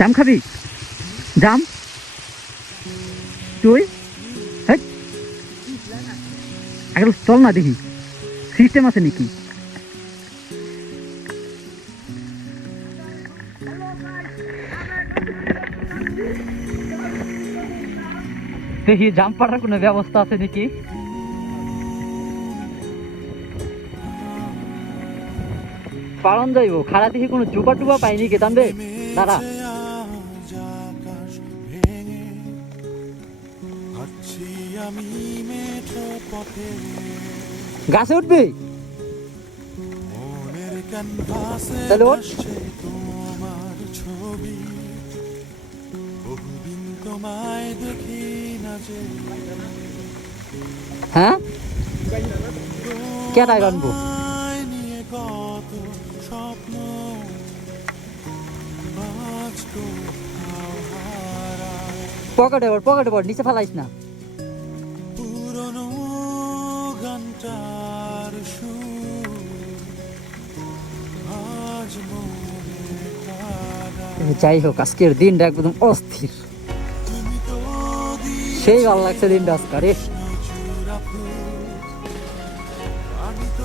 জাম খাবি? জাম তুই আগে চল না দেখি সিস্টেম আছে নাকি। দেখি জাম পাড়ার কোনো ব্যবস্থা আছে নাকি। পালন যাইব খারা দেখি কোনো চুপা টুপা পাইনি কেতাম রে দাদা। গাছে উঠবি তাহলে ওঠ। হ্যাঁ কেটাই বানবো পকেটে পড় নিচে ফেলাইস না। যাই হোক আজকের দিনটা একদম অস্থির, সেই ভালো লাগছে দিনটা আজকে। রে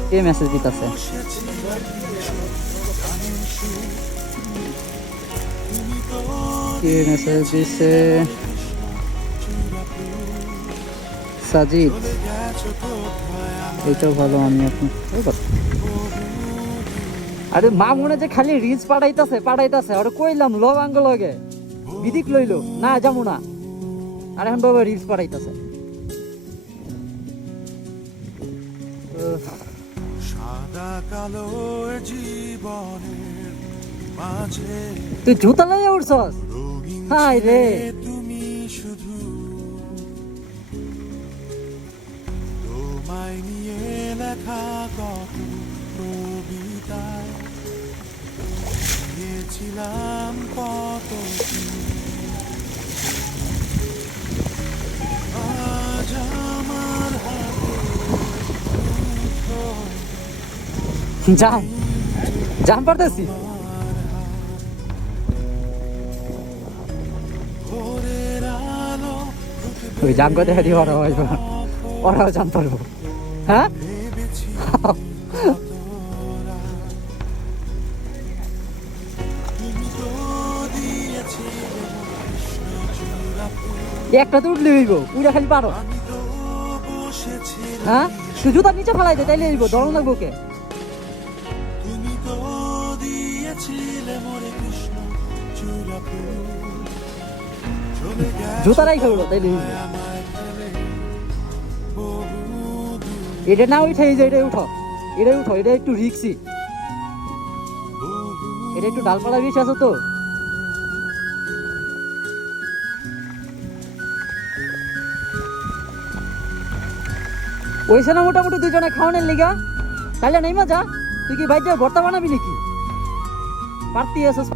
কে মেসেজ দিতেছে? কে মেসেজ দিছে? সাজিদ, এইটাও ভালো। আমি এখন আরে মা মনে যে খালি রিলস পাঠাইতাছে আর কইলাম লবাঙ্গ লগে বিদিক লইলো না যাবো না, আর এখন বাবা রিলস পাঠাইতাছে। তুই জুতা লইয়া উঠছস? হাই রে জাম পারতেছি। ওই জাম কথা হারি ওরাও জাম পারবো। হ্যাঁ একটা তো উঠলে হইব, উড়া খালি পারো। হ্যাঁ তুই জুতা নিচে ফেলাই দে তাইলে হইব, দরম লাগবো কে? জুতা রাই খেলবো তাইলে হইব। এটা না উঠে যে এটাই উঠো, এটা একটু রিক্সি, এটা একটু ডালপালা বেশি আছে তো। ওইখানে মোটামুটি দুজনে খাওয়ানোর লিগা তাহলে নেই মজা। তুই কি ভাই ভর্তা বানাবি নাকি? পারতি আছিস?